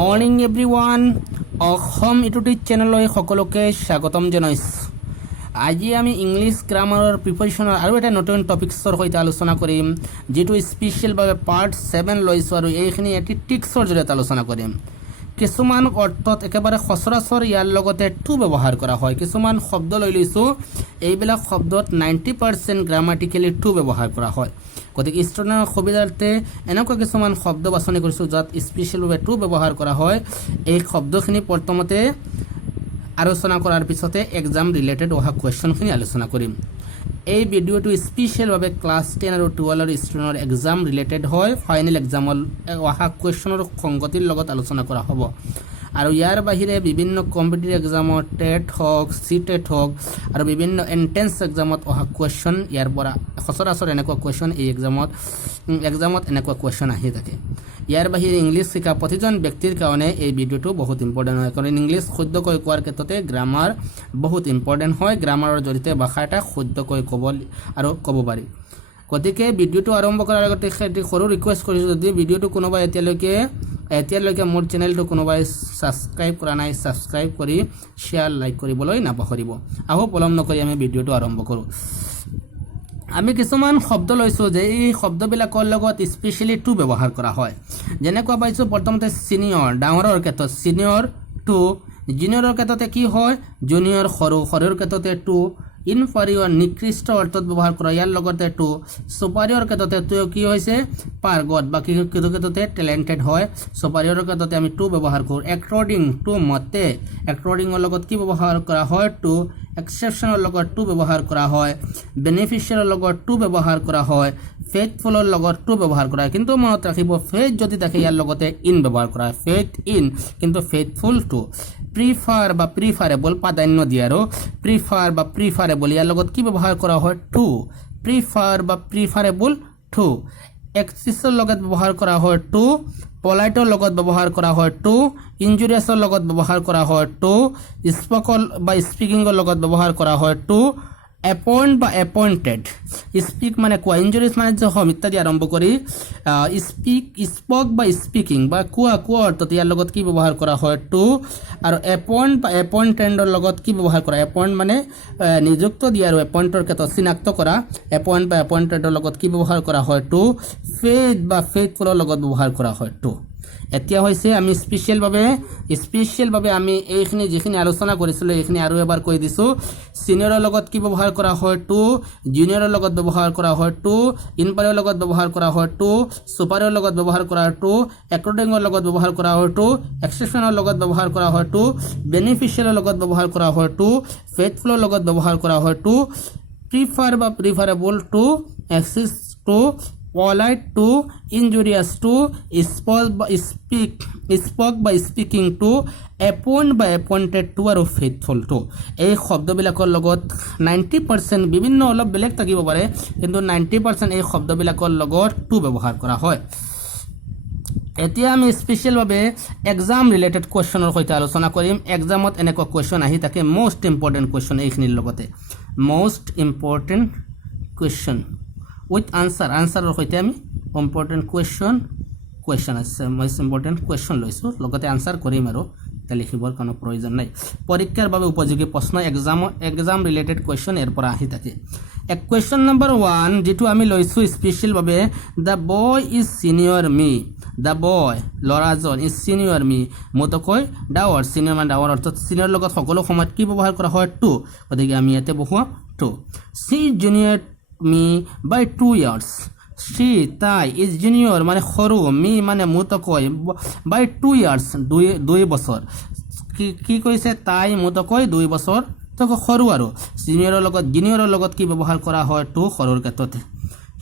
Morning everyone Assam YouTube চেনেললৈ সকলোকে স্বাগতম জনাইছোঁ আজি আমি ইংলিছ গ্ৰামাৰৰ প্ৰিপজিশ্যনৰ আৰু এটা নতুন টপিকছৰ সৈতে আলোচনা কৰিম যেটো স্পেশাল ভাবে পাৰ্ট 7 লৈছো আৰু এইখিনি এটি ট্ৰিক্সৰ জৰিয়তে আলোচনা কৰিম কিছুমান অৰ্থত একেবাৰে সচৰাচৰ ইয়াৰ লগতে টু ব্যৱহাৰ কৰা হয় কিছুমান শব্দ লৈ লৈছো এইবিলাক শব্দত 90% গ্ৰামাটিক্যালি টু ব্যৱহাৰ কৰা হয় গতিকে ষ্টুডেণ্টৰ সুবিধাৰ্থে এনেকুৱা কিছুমান শব্দ বাছনি কৰিছো যাত স্পেশাল ভাবে টু ব্যৱহাৰ কৰা হয় এই শব্দখিনি প্ৰথমতে আলোচনা কৰাৰ পিছতে এক্সাম ৰিলেটেড অহা কোৱেশ্চনখিনি আলোচনা কৰিম এই ভিডিওটো স্পেশাল ভাবে ক্লাস 10 আৰু 12 ৰ ষ্টুডেণ্টৰ এক্সাম ৰিলেটেড হয় ফাইনেল এক্সামৰ অহা কোৱেশ্চনৰ সংগতিৰ লগত আলোচনা কৰা হ'ব আৰু ইয়াৰ বাহিৰে বিভিন্ন কম্পিটিটিভ এক্সামত টেট হক সিটেট হক আৰু বিভিন্ন এন্ট্ৰেন্স এক্সামত অহা কোৱেশ্চন ইয়াৰ পৰা সচৰাচৰ এনেকুৱা কোৱেশ্চন এই এক্সামত এনেকুৱা কোৱেশ্চন আহি থাকে ইয়াৰ বাহিৰে ইংলিছ শিকা প্ৰতিজন ব্যক্তিৰ কাৰণে এই ভিডিওটো বহুত ইম্পৰ্টেন্ট হয় কাৰণ ইংলিছ শুদ্ধকৈ কোৱাৰ ক্ষেত্ৰতে গ্ৰামাৰ বহুত ইম্পৰ্টেন্ট হয় গ্ৰামাৰৰ জৰিয়তে ভাষা এটা শুদ্ধকৈ ক'ব পাৰি গতিকে ভিডিওটো আৰম্ভ কৰাৰ আগতে এটি সৰু ৰিকুৱেষ্ট কৰিছো যদি ভিডিওটো কোনোবাই এতিয়ালৈকে মোৰ চেনেলটো কোনোবাই সাবস্ক্ৰাইব কৰা নাই সাবস্ক্ৰাইব কৰি শেয়াৰ লাইক কৰিবলৈ নাপাহৰিব আহো পলম নকৰি আমি ভিডিওটো আৰম্ভ কৰো আমি কিছুমান শব্দ লৈছো যে এই শব্দবিলাকৰ লগত স্পেশালি টু ব্যৱহাৰ কৰা হয় যেনেকুৱা পাইছো প্ৰথমতে সিনিয়ৰ ডাঙৰৰ ক্ষেত্ৰত সিনিয়ৰ টু জুনিয়ৰৰ ক্ষেত্ৰতে কি হয় জুনিয়ৰ সৰুৰ ক্ষেত্ৰতে টু ইনফেৰিয়ৰ নিকৃষ্ট অৰ্থত ব্যৱহাৰ কৰা ইয়াৰ লগতে টু সুপাৰিয়ৰ ক্ষেত্ৰতে টু কি হৈছে পাৰ্গত বাকি ক্ষেত্ৰতে টেলেন্টেড হয় সুপাৰিয়ৰৰ ক্ষেত্ৰতে আমি টু ব্যৱহাৰ কৰো একৰ্ডিং টু মতে একৰ্ডিংৰ লগত কি ব্যৱহাৰ কৰা হয় টু এক্সেপশনৰ লগত টু ব্যৱহাৰ কৰা হয় বেনিফিচিয়াৰৰ লগত টু ব্যৱহাৰ কৰা হয় ফেথফুলৰ লগত টু ব্যৱহাৰ কৰা হয় কিন্তু মনত ৰাখিব ফেথ যদি থাকে ইয়াৰ লগতে ইন ব্যৱহাৰ কৰা হয় ফেথ ইন কিন্তু ফেথফুল টু প্ৰিফাৰ বা প্ৰিফাৰেবল প্ৰাধান্য দিয়ে আৰু প্ৰিফাৰ বা প্ৰিফাৰেবল ইয়াৰ লগত কি ব্যৱহাৰ কৰা হয় টু প্ৰিফাৰ বা প্ৰিফাৰেবল টু এক্সিছৰ লগত ব্যৱহাৰ কৰা হয় টু পলাইটৰ লগত ব্যৱহাৰ কৰা হয় টু ইনজুৰিয়াছৰ লগত ব্যৱহাৰ কৰা হয় টু স্পকল বা স্পিকিংৰ লগত ব্যৱহাৰ কৰা হয় টু এপইন্ট বা এপইন্টেড স্পিক মানে কোৱা ইনজুৰিয়াছ মানে জখম ইত্যাদি আৰম্ভ কৰি স্পক বা স্পিকিং বা কোৱা অৰ্থত ইয়াৰ লগত কি ব্যৱহাৰ কৰা হয় টু আৰু এপইন্ট বা এপইন্টেডৰ লগত কি ব্যৱহাৰ কৰা এপইন্ট মানে নিযুক্ত দিয়া আৰু এপইন্টৰ ক্ষেত্ৰত চিনাক্ত কৰা এপইন্ট বা এপইন্টেডৰ লগত কি ব্যৱহাৰ কৰা হয় টু ফেথ বা ফেথফুলৰ লগত ব্যৱহাৰ কৰা হয় টু এতিয়া হৈছে আমি স্পেশাল ভাবে আমি এইখিনি যিখিনি আলোচনা কৰিছিলো এইখিনি আৰু এবাৰ কৈ দিছো সিনিয়ৰৰ লগত কি ব্যৱহাৰ কৰা হয় টু জুনিয়ৰৰ লগত ব্যৱহাৰ কৰা হয় টু ইনফেৰিয়ৰৰ লগত ব্যৱহাৰ কৰা হয় টু সুপাৰিয়ৰৰ লগত ব্যৱহাৰ কৰা হয় টু একৰ্ডিংৰ লগত ব্যৱহাৰ কৰা হয় টু এক্সেপশনৰ লগত ব্যৱহাৰ কৰা হয় টু বেনিফিচিয়াৰৰ লগত ব্যৱহাৰ কৰা হয় টু ফেথফুলৰ লগত ব্যৱহাৰ কৰা হয় টু প্ৰিফাৰ বা preferable to access to polite to injurious to spoke by speaking to appoint by appointed to আৰু faithful to এই শব্দবিলাকৰ লগত 90% বিভিন্ন অলপ বেলেগ থাকিব পাৰে কিন্তু 90% এই শব্দবিলাকৰ লগত টু ব্যৱহাৰ কৰা হয় এতিয়া আমি স্পেশাল ভাবে এক্সাম ৰিলেটেড কোৱেশ্চনৰ সৈতে আলোচনা কৰিম এক্সামত এনেকুৱা কোৱেশ্চন আহি থাকে মোস্ট ইম্পৰ্টেন্ট কোৱেশ্চন এইখিনিৰ লগতে most important question with answer হইতে আমি ইম্পৰ্টেন্ট কোৱেশ্চন আছে most ইম্পৰ্টেন্ট কোৱেশ্চন লৈছো লগতে আনসাৰ কৰিম আৰু তা লিখিবৰ কোনো প্ৰয়োজন নাই পৰীক্ষাৰ বাবে উপযোগী প্ৰশ্ন এক্সাম ৰিলেটেড কোৱেশ্চন এৰ পৰা আহি থাকে এক কোৱেশ্চন নম্বৰ 1 যেটো আমি লৈছো স্পেশাল ভাবে the boy is senior me the boy লৰাজন is senior me মতকৈ Dabur senior মানে ডাৱৰ অৰ্থাৎ senior লগত সকলো সময়ত কি ব্যৱহাৰ কৰা হয় টু গতিকে আমি ইয়াতে বহুৱা two she junior me by 2 years she তাই is junior মানে সৰু me মানে মুতকৈ by 2 years 2 বছৰ কি কৈছে তাই মুতকৈ 2 বছৰ তক সৰু আৰু সিনিয়ৰৰ লগত কি ব্যৱহাৰ কৰা হয় টু সৰুৰ ক্ষেত্ৰতে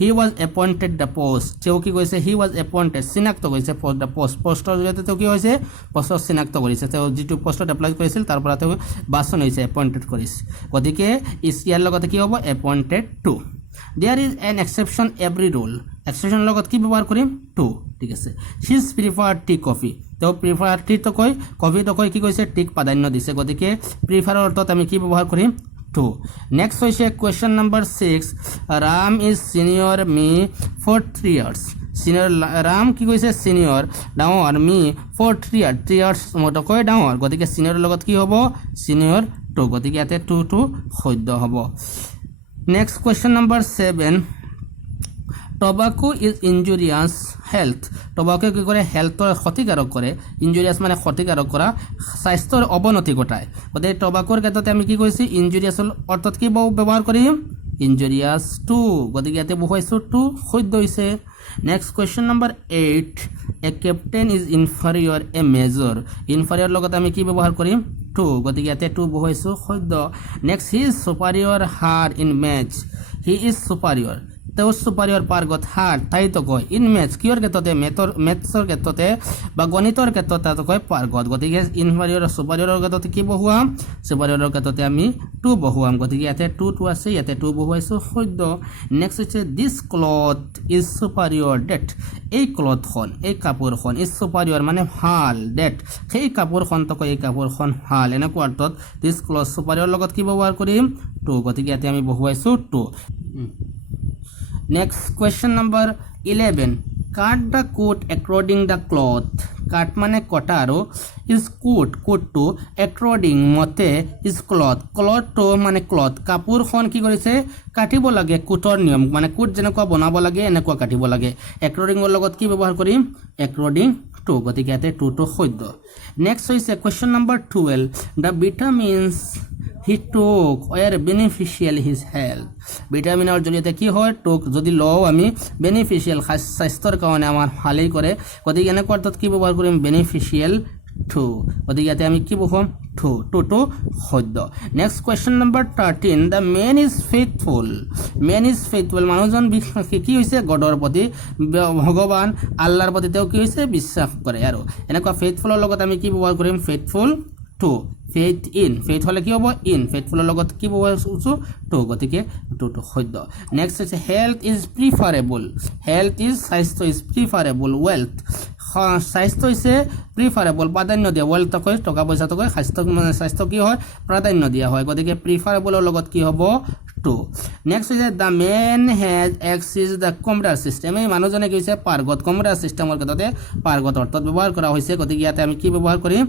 he was appointed the post তেওঁ কি কৈছে he was appointed চিনাক্ত কৰিছে for the পোষ্টৰ জৰিয়তে তেওঁ কি হৈছে পোষ্টৰ চিনাক্ত কৰিছে তেওঁ যেটো পোষ্টত এপ্লাই কৰিছিল তাৰ পৰা তেওঁ বাছন হৈছে এপইন্টেড কৰিছে গতিকে ইয়াৰ লগতে কি হ'ব appointed to there is an exception every rule exception লগত কি ব্যৱহাৰ কৰিম টু ঠিক আছে she prefer tea coffee তেওঁ prefer tea তো কয় coffee তো কয় কি কৈছে টিক প্ৰাধান্য দিছে গতিকে prefer অৰ্থত আমি কি ব্যৱহাৰ কৰিম 2 next question number 6 Ram is senior me for 3 years senior Ram কি কৈছে সিনিয়ৰ ডাঙৰ মি 4 3 ইয়াৰ্ছ মতকৈ ডাঙৰ গতিকে সিনিয়ৰৰ লগত কি হ'ব সিনিয়ৰ টু গতিকে ইয়াতে টু টু সদ্য হ'ব next question number 7 Tobacco is injurious health. Tobacco কি কৰে হেলথৰ ক্ষতিকাৰক কৰে ইনজুৰিয়াছ মানে ক্ষতিকাৰক কৰা স্বাস্থ্যৰ অৱনতি ঘটায় গতিকে টবাকোৰ ক্ষেত্ৰতে আমি কি কৈছি ইনজুৰিয়াছৰ অৰ্থত কি ব্যৱহাৰ কৰিম ইনজুৰিয়াছ টু গতিকে ইয়াতে বহুৱাইছো টু সদ্য হৈছে next question number 8 a captain is inferior a major inferior লগত আমি কি ব্যৱহাৰ কৰিম টু গতিকে ইয়াতে টু বহুৱাইছো সদ্য next he is superior her in match he is superior তেওঁ সুপারিয়র পার্গত হার তাই তো কয় ইন ম্যাথস কিয়র ক্ষেত্রতে ম্যাথসর ক্ষেত্রতে বা গণিতর ক্ষেত্রতে তো কয় পার্গত গতিকে ইনফারিয়র সুপারিয়রের ক্ষেত্রতে কি বহুৱাম সুপাৰিয়ৰেৰ ক্ষেত্ৰতে আমি টু বহুৱাম গতিকে ইয়াতে টু টু আছে ইয়াতে টু বহুৱাইছো সদ্য নেক্সট হচ্ছে দিস ক্লথ ইজ সুপাৰিয়ৰ ডেট এই ক্লথখন এই কাপোৰখন ইজ সুপাৰিয়ৰ মানে ভাল ডেট সেই কাপোৰখন তো কয় এই কাপোৰখন ভাল এনেকুৱা অৰ্থত দিস ক্লথ সুপাৰিয়ৰ লগত কি ব্যৱহাৰ কৰিম টু গতিকে ইয়াতে আমি বহুৱাইছো two Next question number 11 cut the coat according the cloth cut মানে কটা আৰু is coat to according মতে is cloth to মানে cloth কাপোৰখন কি কৰিছে কাটিব লাগে কোটৰ নিয়ম মানে কোট যেনেকুৱা বনাব লাগে এনেকুৱা কাটিব লাগে according ৰ লগত কি ব্যৱহাৰ কৰিম according to গতিকে ইয়াতে টু টু সদ্য নেক্সট হৈছে question number 12 the vitamins he took were beneficial his health ভিটামিনৰ জৰিয়তে কি হয় টক যদি লও আমি বেনিফিশিয়াল স্বাস্থ্যৰ কাৰণে আমাৰ ভালেই কৰে গতিকে এনেকুৱা অৰ্থত কি ব্যৱহাৰ কৰিম বেনিফিশিয়াল টু গতিকে ইয়াতে আমি কি বহুৱাম টু টু টু সদ্য next question number 13 the man is faithful মানুহজন কি হৈছে গডৰ প্ৰতি ভগৱান আল্লাহৰ প্ৰতি তেওঁ কি হৈছে বিশ্বাস কৰে আৰু এনেকুৱা ফেইথফুলৰ লগত আমি কি ব্যৱহাৰ কৰিম faithful to faith in faith হলে কি হ'ব in faithful লগত কি বহাইছো টু গতিকে টু টু সদ্য নেক্সট আছে health is preferable স্বাস্থ্য is preferable wealth স্বাস্থ্য হৈছে প্ৰিফাৰেবল প্ৰাধান্য দিয়া wealth তকৈ টকা পইচা তকৈ স্বাস্থ্য কি হয় প্ৰাধান্য দিয়া হয় গতিকে প্ৰিফাৰেবলৰ লগত কি হ'ব টু নেক্সট হৈছে the man has access the computer system এই মানুহজনে কি হৈছে পাৰ্গত কম্পিউটাৰ সিস্টেমৰ ক্ষেত্ৰতে পাৰ্গত অৰ্থত ব্যৱহাৰ কৰা হৈছে গতিকে ইয়াতে আমি কি ব্যৱহাৰ কৰিম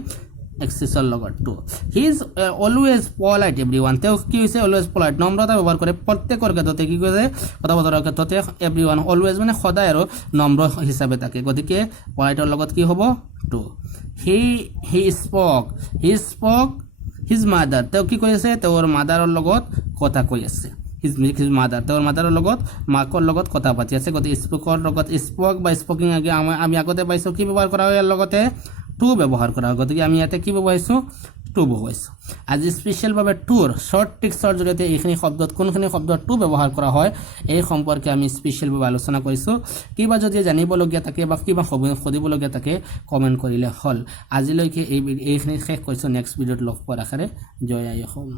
এক্সেসৰ লগত to he is always polite everyone তেওঁ কি হৈছে অলৱেজ পলাইট নম্ৰতা ব্যৱহাৰ কৰে প্ৰত্যেকৰ ক্ষেত্ৰতে কি কৈছে কথা বতৰাৰ ক্ষেত্ৰতে এভৰিৱান অলৱেজ মানে সদায় আৰু নম্ৰ হিচাপে থাকে গতিকে পলাইটৰ লগত কি হ'ব টু হি স্পক হিজ মাদাৰ তেওঁ কি কৈ আছে তেওঁৰ মাদাৰৰ লগত কথা কৈ আছে হিজ মাদাৰ তেওঁৰ মাদাৰৰ লগত মাকৰ লগত কথা পাতি আছে গতিকে স্পকৰ লগত স্পক বা স্পকিং আমি আগতে পাইছো কি ব্যৱহাৰ কৰা হয় ইয়াৰ লগতে টু ব্যৱহাৰ কৰা গতিকে আমি ইয়াতে কি ব্যৱহাৰছো টু ব্যৱহাৰছো আজি স্পেশাল ভাবে টুৰ শৰ্ট ট্ৰিক্সৰ জৰিয়তে এইখিনি শব্দত কোনখিনি শব্দ টু ব্যৱহাৰ কৰা হয় এই সম্পৰ্কে আমি স্পেশাল ভাবে আলোচনা কৰিছো কিবা যদি জানিবলগীয়া থাকে বা কিবা সুধিবলগীয়া থাকে কমেন্ট কৰিলে হল আজিলৈকে এইখিনি শেষ কৰিছো নেক্সট ভিডিঅত লগ পোৱাৰ আশাৰে জয় আই অসম